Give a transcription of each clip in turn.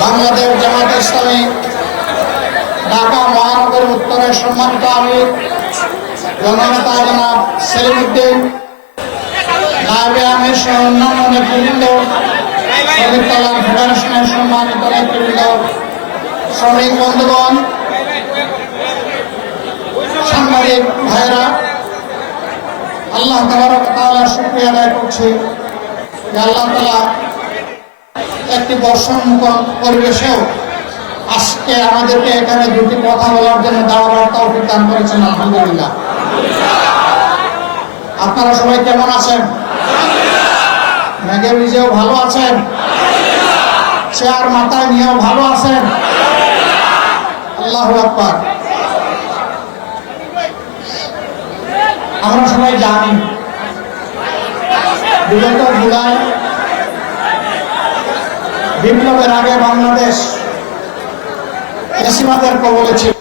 বাংলাদেশ জামায়াতে ইসলামী ঢাকা মহানগর উত্তরের সম্মানিত আমির জননেতা জনাব সেলিম উদ্দিন, নায়েবে আমির সহ অন্যান্য নেতৃবৃন্দ, শ্রমিক কল্যাণ ফেডারেশনের সম্মানিত নেতৃবৃন্দ, শ্রমিক বন্ধুগণ, সাংবাদিক ভাইরা, আল্লাহ তাবারক ওয়া তাআলার শুকরিয়া আদায় করছি যে আল্লাহ তাআলা একটি বর্ষণমুখর পরিবেশেও আজকে আমাদেরকে এখানে দুটি কথা বলার জন্য দাওয়ার তৌফিক দান করেছেন। আলহামদুলিল্লাহ। আপনারা সবাই কেমন আছেন? মেঘের নিজেও ভালো আছেন? চেয়ার মাথায় নিয়েও ভালো আছেন? আল্লাহু আকবার। আমরা সবাই জানি বিগত জুলাই বিপ্লবের আগে বাংলাদেশ ফ্যাসিবাদের কবলে ছিল।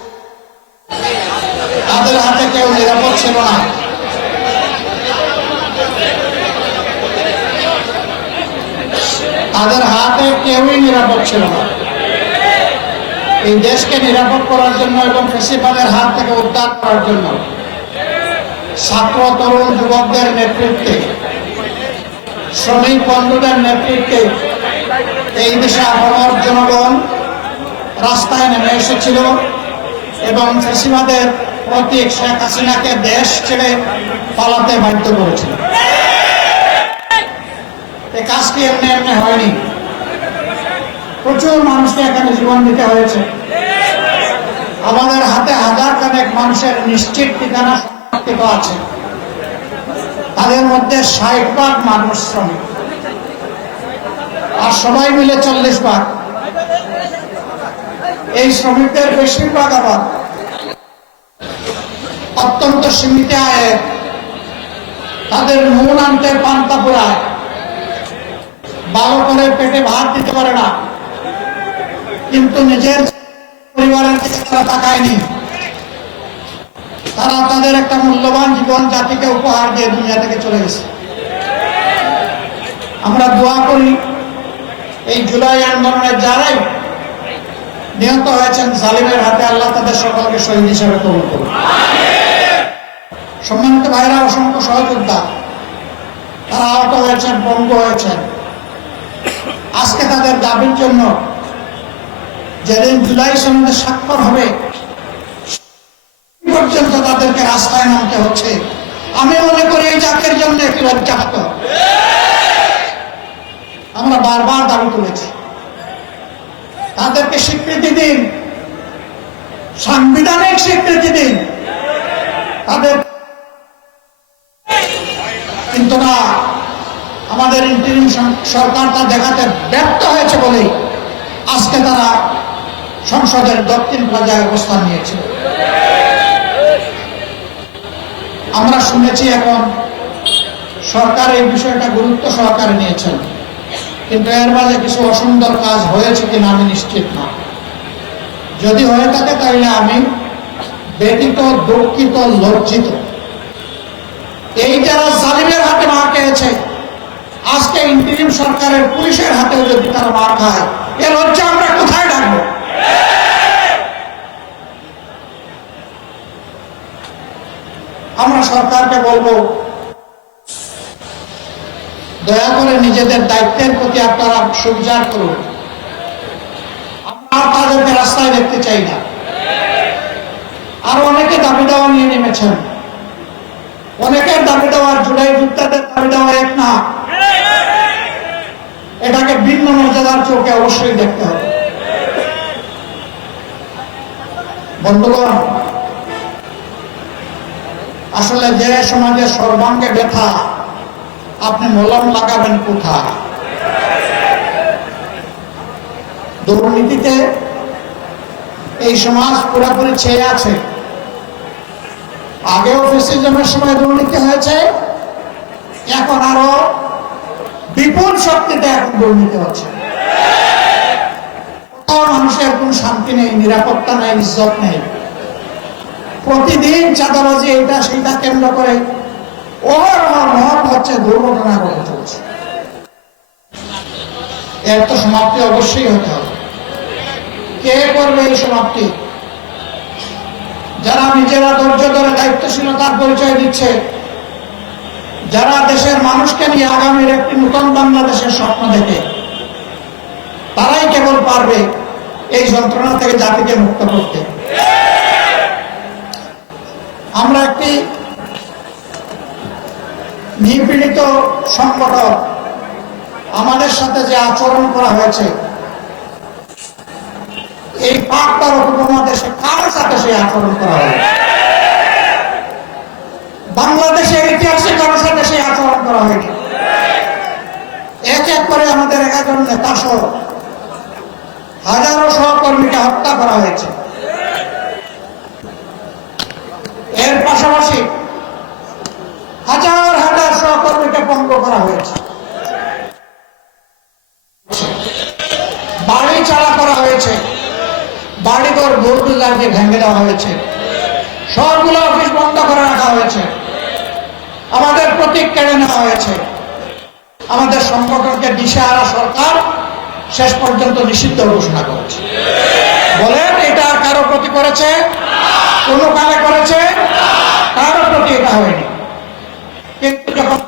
তাদের হাতে কেউ নিরাপদ ছিল না। তাদের হাতে কেউই নিরাপদ ছিল না। এই দেশকে নিরাপদ করার জন্য এবং ফ্যাসিবাদের হাত থেকে উদ্ধার করার জন্য ছাত্র তরুণ যুবকদের নেতৃত্বে, শ্রমিক বন্ধুদের নেতৃত্বে এই দেশে আপামর জনগণ রাস্তায় নেমে এসেছিল এবং ফ্যাসিবাদের প্রতীক শেখ হাসিনাকে দেশ ছেড়ে পালাতে বাধ্য করেছিল। এই কাজটি এমনি এমনি হয়নি। প্রচুর মানুষকে এখানে জীবন দিতে হয়েছে। আমাদের হাতে হাজার খানেক মানুষের নিশ্চিত ঠিকানা সংরক্ষিত আছে। তাদের মধ্যে 60% মানুষ শ্রমিক, আর সবাই মিলে 40%। এই শ্রমিকদের বেশিরভাগ আবার অত্যন্ত সীমিত আয়ে, তাদের নুন আনতে পান্তা পোড়ায়, ভালো করে পেটে ভাত দিতে পারে না, কিন্তু নিজের পরিবারের দিকে তারা তাকায়নি। তারা তাদের একটা মূল্যবান জীবন জাতিকে উপহার দিয়ে দুনিয়া থেকে চলে গেছে। আমরা দোয়া করি এই জুলাই আন্দোলনে যারাই নিহত হয়েছেন জালিমের হাতে, আল্লাহ তাদের সকলকে শহীদ হিসেবে কবুল করুন। সম্মানিত ভাইরা, অসংখ্য সহযোদ্ধা, তারা আহত হয়েছেন, পঙ্গু হয়েছেন। আজকে তাদের দাবির জন্য যেদিন জুলাই সনদে স্বাক্ষর হবে পর্যন্ত তাদেরকে রাস্তায় নামতে হচ্ছে। আমি মনে করি এই জাতির জন্য একটি লজ্জাহত। আমরা বারবার দাবি তুলেছি, তাদেরকে স্বীকৃতি দিন, সাংবিধানিক স্বীকৃতি দিন তাদের। কিন্তু না, আমাদের ইন্টারিম সরকার তা দেখাতে ব্যর্থ হয়েছে বলেই আজকে তারা সংসদের দক্ষিণ প্লাজায় অবস্থান নিয়েছে। আমরা শুনেছি এখন সরকার এই বিষয়টা গুরুত্ব সহকারে নিয়েছেন, কিন্তু এর মাঝে কিছু অসুন্দর কাজ হয়েছে কিনা আমি নিশ্চিত না। যদি হয়ে থাকে তাহলে আমি ব্যথিত, দুঃখিত, লজ্জিত। এই যারা জালিমের হাতে মার খেয়েছে, আজকে ইন্টারিম সরকারের পুলিশের হাতেও যদি তারা মার খায়, এ লজ্জা আমরা কোথায় ডাকবো? আমরা সরকারকে বলবো, দয়া করে নিজেদের দায়িত্বের প্রতি আপনারা সুবিচার করুন। আমরা তাদেরকে রাস্তায় দেখতে চাই না। আরো অনেকে দাবি দেওয়া নিয়ে নেমেছেন। অনেকের দাবি দেওয়ার জুলাই যোদ্ধাদের দাবি দেওয়া এক না। এটাকে ভিন্ন মর্যাদার চোখে অবশ্যই দেখতে হবে। বন্ধুগণ, আসলে যে সমাজের সর্বাঙ্গে ব্যথা, আপনি মলম লাগাবেন কোথায়? দুর্নীতিতে এই সমাজ পুরোপুরি ছেয়ে আছে। আগেও ফ্যাসিজমের সময় দুর্নীতি হয়েছে, এখন আরো বিপুল শক্তিতে এখন দুর্নীতি হচ্ছে। কোথাও মানুষের কোন শান্তি নেই, নিরাপত্তা নেই, ইজ্জত নেই। প্রতিদিন চাঁদাবাজি, এটা সেটা কেন্দ্র করে মহৎ হচ্ছে, দুর্ঘটনা ঘটে চলছে। এর তো সমাপ্তি অবশ্যই হতে হবে। কে করবে এই সমাপ্তি? যারা নিজেরা ধৈর্য ধরে দায়িত্বশীলতার পরিচয় দিচ্ছে, যারা দেশের মানুষকে নিয়ে আগামীর একটি নতুন বাংলাদেশের স্বপ্ন দেখে, তারাই কেবল পারবে এই যন্ত্রণা থেকে জাতিকে মুক্ত করতে। আমরা একটি নিপীড়িত সংগঠন, আমাদের সাথে যে আচরণ করা হয়েছে, এই পাক তারক উপমহাদেশে কার সাথে সেই আচরণ করা হয়েছে? বাংলাদেশের ইতিহাসে কারোর সাথে সেই আচরণ করা হয়নি। এক এক করে আমাদের 11 জন নেতা সহ হাজারো সহকর্মীকে হত্যা করা হয়েছে। এর পাশাপাশি হাজার হাজার সহকর্মীকে পঙ্গু করা হয়েছে, বাড়ি চালা করা হয়েছে, বাড়িঘর বুলডোজারকে ভেঙে দেওয়া হয়েছে, সবগুলো অফিস বন্ধ করে রাখা হয়েছে, আমাদের প্রতীক কেড়ে নেওয়া হয়েছে, আমাদের সংগঠনকে দিশেহারা সরকার শেষ পর্যন্ত নিষিদ্ধ ঘোষণা করেছে। বলেন, এটা কারো প্রতি করেছে? কোন কালে করেছে? কারো প্রতি এটা হয়নি। কিন্তু যখন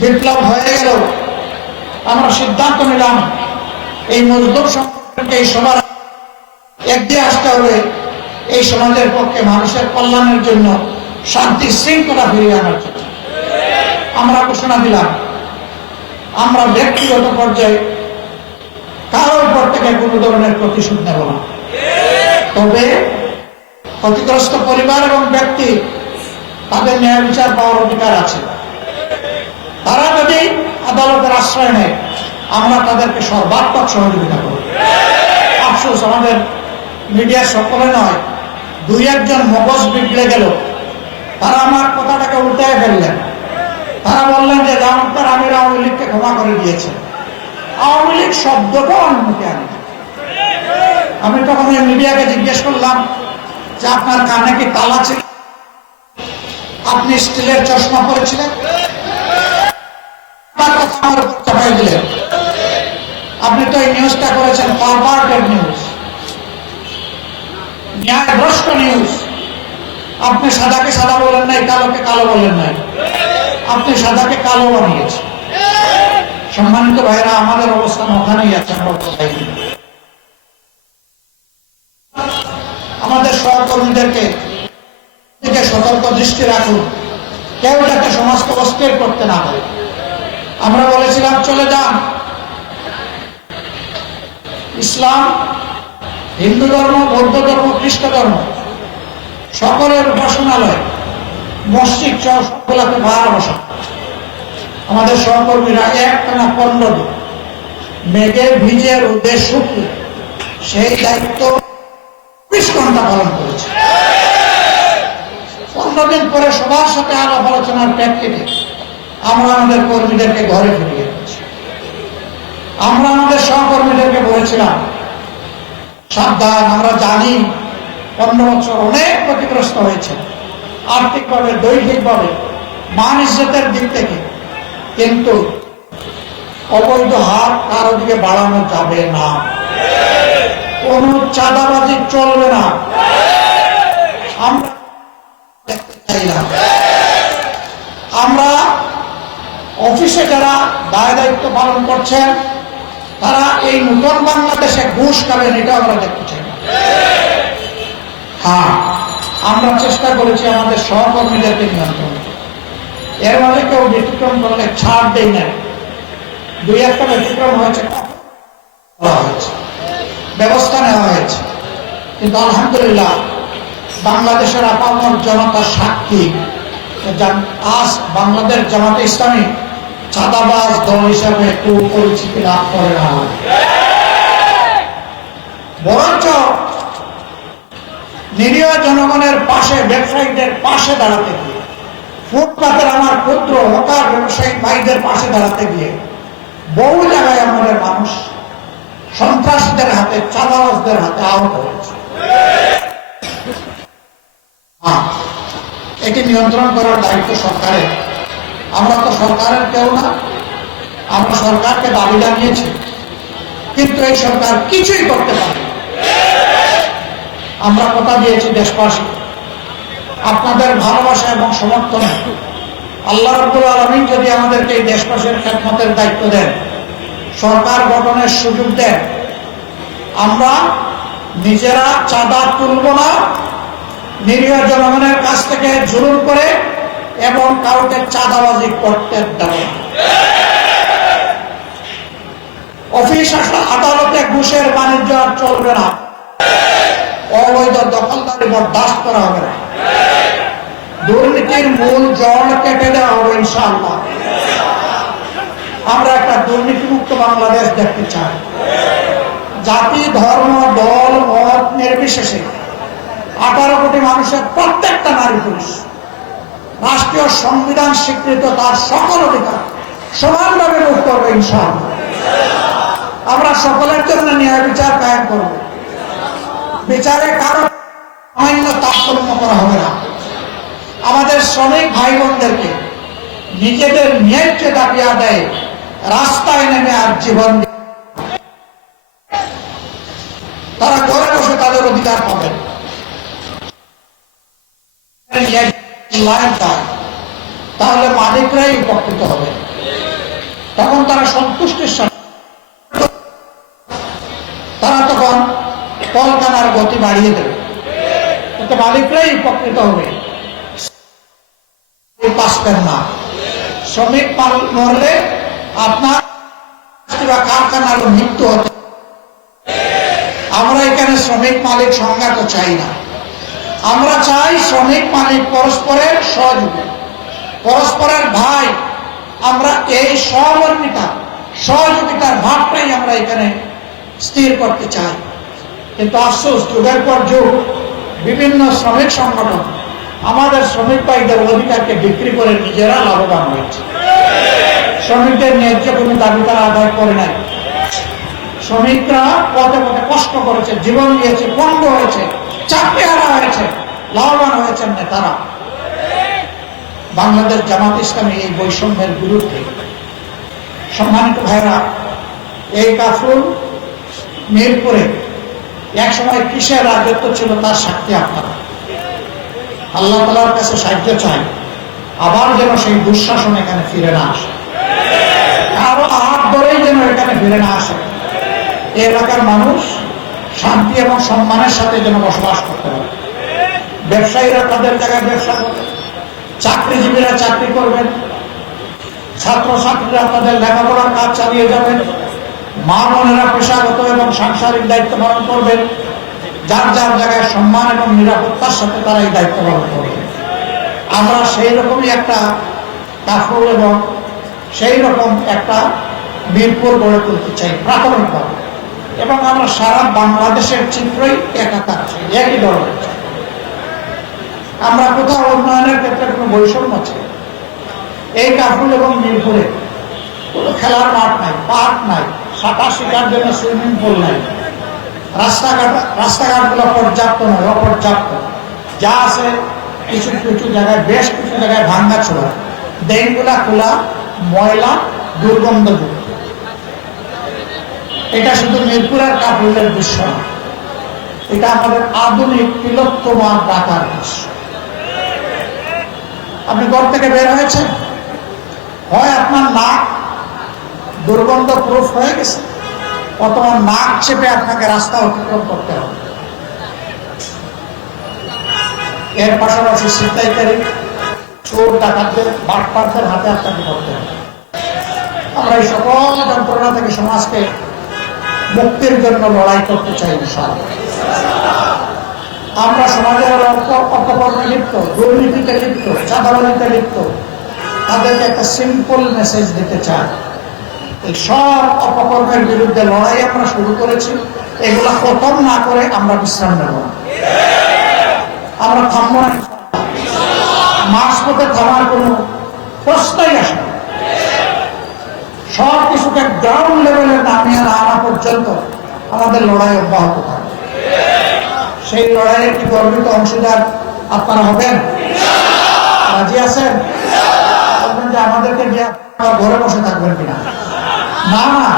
বিপ্লব হয়ে গেল, আমরা সিদ্ধান্ত নিলাম এই মজদুর সংগঠনকে এই সবার এগিয়ে আসতে হবে, এই সমাজের পক্ষে মানুষের কল্যাণের জন্য, শান্তি শৃঙ্খলা ফিরিয়ে আনার জন্য। আমরা ঘোষণা দিলাম আমরা ব্যক্তিগত পর্যায়ে কারোর উপর থেকে কোনো ধরনের প্রতিশোধ নেব না। তবে ক্ষতিগ্রস্ত পরিবার এবং ব্যক্তি, তাদের ন্যায় বিচার পাওয়ার অধিকার আছে। তারা যদি আদালতের আশ্রয় নেয়, আমরা তাদেরকে সর্বাত্মক সহযোগিতা করব। আফসোস, আমাদের মিডিয়ার সকলে নয়, 2-1 জন মগজ বিগড়ে গেল, তারা আমার কথাটাকে উল্টায় ফেললেন। তারা বললেন যে জামাতার আমির আওয়ামী লীগকে ক্ষমা করে দিয়েছে। আওয়ামী লীগ শব্দটাও আমি মুখে আনি। আমি তখন এই মিডিয়াকে জিজ্ঞেস করলাম যে আপনার কানে কি তালা ছিল? আপনি স্টিলের চশমা পরেছিলেন? চাপাই দিলেন। আপনি তো এই নিউজটা করেছেন পারভার্টেড নিউজ, ন্যায়ভ্রষ্ট নিউজ। আপনি সাদাকে সাদা বলেন নাই, কালোকে কালো বলেন নাই, আপনি সাদাকে কালো বানিয়েছেন। সম্মানিত ভাইরা, আমাদের অবস্থান ওখানেই আছে। আমাদের সহকর্মীদেরকে সতর্ক দৃষ্টি রাখুন, কেউ যাতে সমাজকে অস্থির করতে না পারে। আমরা বলেছিলাম চলে যান, ইসলাম, হিন্দু ধর্ম, বৌদ্ধ ধর্ম, খ্রিস্ট ধর্ম সকলের উপাসনালয়, মসজিদ সহ সবগুলাকে বার বসা। আমাদের সহকর্মীরা একটানা 15 দিন মেঘে ভিজে রোদে শুকিয়ে সেই দায়িত্ব 20 ঘন্টা পালন করেছে। 15 দিন পরে সবার সাথে আলাপ আলোচনার প্রেক্ষিতে আমরা আমাদের কর্মীদেরকে ঘরে ফিরিয়ে দিয়েছি। আমরা আমাদের সহকর্মীদেরকে বলেছিলাম সাবধান, আমরা জানি 15 বছর অনেক ক্ষতিগ্রস্ত হয়েছে, আর্থিকভাবে, দৈহিকভাবে, মান ইজ্জতের দিক থেকে, কিন্তু অবৈধ হাত কারো দিকে বাড়ানো যাবে না, কোন চাঁদাবাজি চলবে না। আমরা দেখতে চাই না। আমরা অফিসে যারা দায় দায়িত্ব পালন করছেন, তারা এই নতুন বাংলাদেশে ঘুষ খাবেন, এটা আমরা দেখতে চাই না। হ্যাঁ, আমরা চেষ্টা করেছি আমাদের সহকর্মীদেরকে নিয়ন্ত্রণ। এর মাঝে কেউ ব্যতিক্রম করলে ছাড় দেই না। 2-1টা ব্যতিক্রম হয়েছে, ব্যবস্থা নেওয়া হয়েছে, কিন্তু আলহামদুলিল্লাহ বাংলাদেশের আপামর জনতার সাক্ষী, আজ বাংলাদেশ জামাতে ইসলামী চাঁদাবাজ দল হিসাবে একটু পরিচিতি লাভ করে না, বরঞ্চ নিরীহ জনগণের পাশে, ব্যবসায়ীদের পাশে দাঁড়াতে গিয়ে, ফুটপাতের আমার ক্ষুদ্র হকার ব্যবসায়ী ভাইদের পাশে দাঁড়াতে গিয়ে বহু জায়গায় আমাদের মানুষ সন্ত্রাসীদের হাতে, চাঁদাবাজদের হাতে আহত হয়েছে। এটি নিয়ন্ত্রণ করার দায়িত্ব সরকারের। আমরা তো সরকারের কেউ না, আমরা সরকারকে দাবি জানিয়েছি, কিন্তু এই সরকার কিছুই করতে পারে। আমরা কথা দিয়েছি দেশবাসী, আপনাদের ভালোবাসা এবং সমর্থনে আল্লাহ রাব্বুল আলামিন যদি আমাদেরকে এই দেশবাসীর খেদমতের দায়িত্ব দেন, সরকার গঠনের সুযোগ দেন, আমরা নিজেরা চাঁদা তুলব না, নিরীহ জনগণের কাছ থেকে জুলুম করে এবং কাউকে চাঁদাবাজি করতে দেব না। অফিস আদালতে ঘুষের বাণিজ্য আর চলবে না, অবৈধ দখলদারি বরদাস্ত করা হবে না, দুর্নীতির মূল জল কেটে দেওয়া হবে ইনশাআল্লাহ। আমরা একটা দুর্নীতিমুক্ত বাংলাদেশ দেখতে চাই। জাতি, ধর্ম, দল, মত নির্বিশেষে 18 কোটি মানুষের প্রত্যেকটা নারী পুরুষ রাষ্ট্রীয় সংবিধান স্বীকৃত তার সকল অধিকার সমানভাবে ভোগ করবে ইনশাআল্লাহ। আমরা সকলের জন্য ন্যায় বিচার কায়েম করব। বিচারে কারো সামান্য তারতম্য করা হবে না। আমাদের শ্রমিক ভাই বোনদেরকে নিজেদের ন্যায্য দাবি আদায়ে রাস্তায় নেমে আর জীবন তারা ঘরে বসে তাদের অধিকার পাবেন। তাহলে মালিকরাই উপকৃত হবে, তখন তারা সন্তুষ্টির সাথে তারা তখন কলকারখানার গতি বাড়িয়ে দেবে, এতে মালিকরাই উপকৃত হবে, বাঁচবেন না। শ্রমিক মরলে আপনার কারখানার মৃত্যু হতে। আমরা এখানে শ্রমিক মালিক সংঘাত চাই না, আমরা চাই শ্রমিক মালিক পরস্পরের সহযোগী, পরস্পরের ভাই। আমরা এই সহমর্মিতা সহযোগিতার ভাবটাই আমরা এখানে স্থির করতে চাই। কিন্তু আফসোস, যুগের পর যুগ বিভিন্ন শ্রমিক সংগঠন আমাদের শ্রমিক ভাইদের অধিকারকে বিক্রি করে নিজেরা লাভবান হয়েছে। শ্রমিকদের ন্যায্য কোনো দাবি তারা আদায় করে নাই। শ্রমিকরা পথে পথে কষ্ট করেছে, জীবন দিয়েছে, পঙ্গু হয়েছে, চাকরি হারা হয়েছে, লাভবান হয়েছেন নেতারা। বাংলাদেশ জামাত ইসলামী এই বৈষম্যের বিরুদ্ধে। সম্মানিত ভাইরা, এই কাফরুল মিরপুরে এক সময় কিসের রাজত্ব ছিল তার সাক্ষী আপনারা। আল্লাহ তাআলার কাছে সাহায্য চাই, আবার যেন সেই দুঃশাসন এখানে ফিরে না আসে, আরো হাত ধরেই যেন এখানে ফিরে না আসে। এই এলাকার মানুষ শান্তি এবং সম্মানের সাথে যেন বসবাস করতে পারে। ব্যবসায়ীরা তাদের জায়গায় ব্যবসা করবে, চাকরিজীবীরা চাকরি করবেন, ছাত্রছাত্রীরা তাদের লেখাপড়ার কাজ চালিয়ে যাবেন, মা বোনেরা পেশাগত এবং সাংসারিক দায়িত্ব পালন করবেন। যার যার জায়গায় সম্মান এবং নিরাপত্তার সাথে তারা এই দায়িত্ব পালন করবে। আমরা সেই রকমই একটা কাফরুল এবং সেই রকম একটা মিরপুর গড়ে তুলতে চাই প্রাথমিকভাবে, এবং আমরা সারা বাংলাদেশের চিত্রই একাকার চাই, একই ধরনের চাই। আমরা কোথাও উন্নয়নের ক্ষেত্রে কোনো বৈষম্য চাই। এই কাফরুল এবং মিরপুরে কোনো খেলার মাঠ নাই, পার্ক নাই, সাঁতার শেখার জন্য সুইমিং পুল নাই, রাস্তাঘাটগুলো পর্যাপ্ত নয়, অপর্যাপ্ত। যা আছে কিছু কিছু জায়গায়, বেশ কিছু জায়গায় ভাঙ্গা ছোড়া, ড্রেনগুলা খোলা, ময়লা, দুর্গন্ধযুক্ত। এটা শুধু মিরপুরের কাফরুলের দৃশ্য না, এটা আমাদের আধুনিক তিলোত্তমা ঢাকার দৃশ্য। আপনি ঘর থেকে বের হয়েছেন, হয় আপনার নাক দুর্গন্ধ প্রুফ হয়ে গেছে, অথবা নাক চেপে আপনাকে রাস্তা অতিক্রম করতে হবে। এর পাশাপাশি ছিনতাইকারী, চোর, ডাকাতদের, বাটপারদের হাতে আপনাকে করতে হবে। আমরা এই সকল যন্ত্রণা থেকে সমাজকে মুক্তির জন্য লড়াই করতে চাই ইনশাআল্লাহ। আমরা সমাজের অপকর্মে লিপ্ত, দুর্নীতিতে লিপ্ত, চাঁদাবাজিতে লিপ্ত তাদেরকে একটা সিম্পল মেসেজ দিতে চাই। এই সব অপকর্মের বিরুদ্ধে লড়াই আমরা শুরু করেছি, এগুলা খতম না করে আমরা বিশ্রাম নেব না। আমরা থামব না, মাঝপথে থামার কোনো প্রশ্নই আসে না। সব কিছুকে গ্রাউন্ড লেভেলে নামিয়ে না আনা পর্যন্ত আমাদের লড়াই অব্যাহত থাকবে। সেই লড়াইয়ের কি গর্বিত অংশীদার আপনারা হবেন? রাজি আছেন? বলবেন যে আমাদেরকে নিয়ে ঘরে বসে থাকবেন কিনা? না না,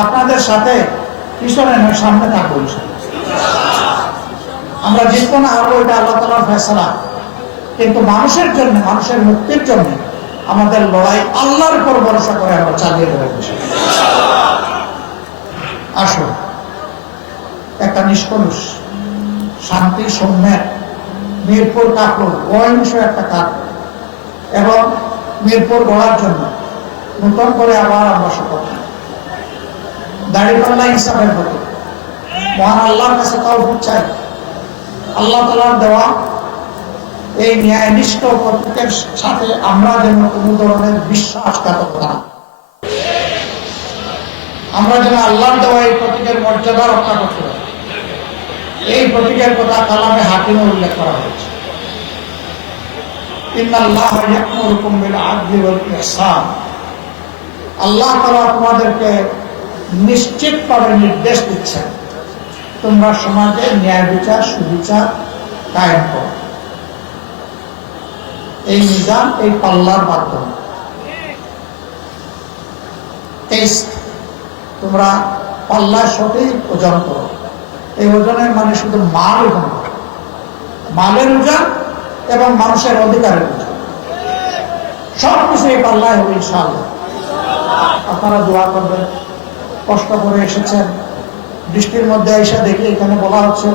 আপনাদের সাথে পিছনে নয় সামনে থাকবো। আমরা জিতবো না হারবো এটা আল্লাহ তাআলার ফয়সালা, কিন্তু মানুষের জন্য, মানুষের মুক্তির জন্য আমাদের লড়াই আল্লাহর উপর ভরসা করে আমরা চালিয়ে দেবো। আসুন একটা নিষ্কলুষ শান্তি সৌম্যের মিরপুর কাপড় অহিংস একটা কাজ এবং মিরপুর গড়ার জন্য নতুন করে আবার আমরা শপথ নিই। দাঁড়িপাল্লা ইনসাফের প্রতি মহান আল্লাহর কাছে তওফিক চাই। আল্লাহ তাআলার দেওয়া এই ন্যায়নিষ্ঠ প্রতীকের সাথে আমরা যেন কোনো ধরনের বিশ্বাসঘাতকতা, আমরা যেন আল্লাহর দেওয়া এই প্রতীকের মর্যাদা রক্ষা করতে পারি। এই প্রতীকের কথা কালামে হাকিমে উল্লেখ করা হয়েছে। ইন্নাল্লাহা ইয়া'মুরুকুম বিল আদলি ওয়াল ইহসান। আল্লাহ তাআলা তোমাদেরকে নিশ্চিতভাবে নির্দেশ দিচ্ছেন তোমরা সমাজে ন্যায় বিচার সুবিচার কায়েম করো। এই নিজাম, এই পাল্লার মাধ্যমে তোমরা পাল্লায় সঠিক ওজন করো। এই ওজনের মানে শুধু মাল ওজন, মালের ওজন এবং মানুষের অধিকারের ওজন, সবকিছু এই পাল্লায় হবে ইনশাআল্লাহ। আপনারা দোয়া করবেন। কষ্ট করে এসেছেন, বৃষ্টির মধ্যে এসে দেখি এখানে বলা হচ্ছে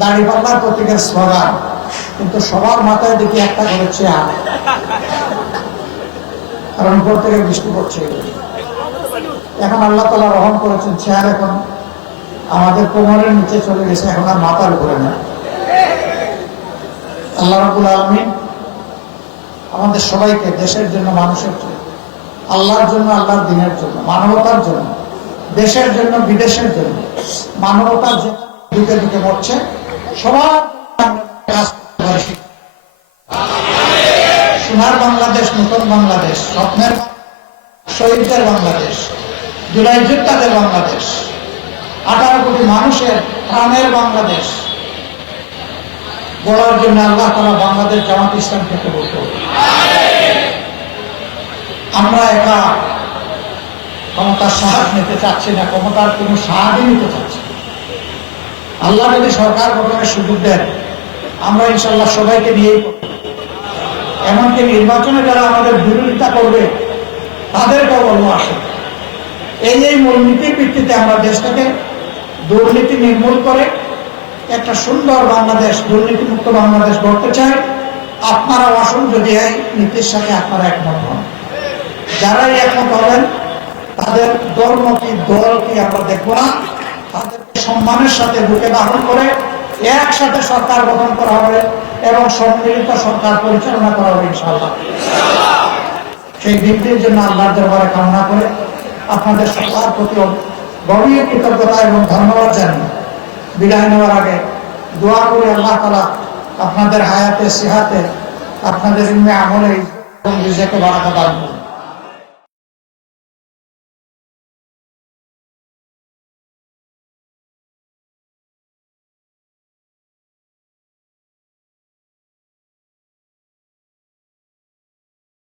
দাঁড়িপাল্লার প্রতীকের স্লোগান, কিন্তু সবার মাথায় দেখি একটা করে চেয়ার, কারণ উপর থেকে বৃষ্টি পড়ছে। এখন আল্লাহ তাআলা রহম করেছেন, চেয়ার এখন আমাদের কোমরের নিচে চলে গেছে, এখন আর মাথার উপরে না। আল্লাহ রাব্বুল আলামিন আমাদের সবাইকে দেশের জন্য, মানুষের জন্য, আল্লাহর জন্য, আল্লাহর দ্বীনের জন্য, মানবতার জন্য, দেশের জন্য, বিদেশের জন্য, মানবতার জন্য দুকে দুকে মরছে সবার সোনার বাংলাদেশ, নতুন বাংলাদেশ, স্বপ্নের শহীদদের বাংলাদেশ, জুলাই যোদ্ধাদের বাংলাদেশ, 18 কোটি মানুষের প্রাণের বাংলাদেশ গড়ার জন্য আল্লাহ তাআলা বাংলাদেশ জামাত ইসলামকে কবুল করুন। আমরা একা ক্ষমতার সাহায্য নিতে চাচ্ছি না, ক্ষমতার কোনো সাহায্য নিতে চাচ্ছি না। আল্লাহ যদি সরকার গঠনের সুযোগ দেন, আমরা ইনশাল্লাহ সবাইকে নিয়েই করব। এমনকি নির্বাচনে যারা আমাদের বিরোধিতা করবে তাদেরকেও বলবো আসে। এই মূলনীতির ভিত্তিতে আমরা দেশটাকে দুর্নীতি নির্মূল করে একটা সুন্দর বাংলাদেশ, দুর্নীতিমুক্ত বাংলাদেশ গড়তে চাই। আপনারা আসুন, যদি এই নীতির সাথে আপনারা একমত হন। যারাই একমত হবেন তাদের ধর্ম কি, দল কি আমরা দেখবো না, তাদেরকে সম্মানের সাথে বুকে ধারণ করে একসাথে সরকার গঠন করা হবে এবং সম্মিলিত সরকার পরিচালনা করা হবে ইনশাআল্লাহ। সেই দিনটির জন্য আল্লাহর দরবারে কামনা করে আপনাদের সবার প্রতি গভীর কৃতজ্ঞতা এবং ধন্যবাদ জানিয়ে বিদায় নেওয়ার আগে দোয়া করে আল্লাহ তাআলা আপনাদের হায়াতে, সিহাতে, আপনাদের ইলমে আমলে এবং রিজকে বারাকা দান করুন।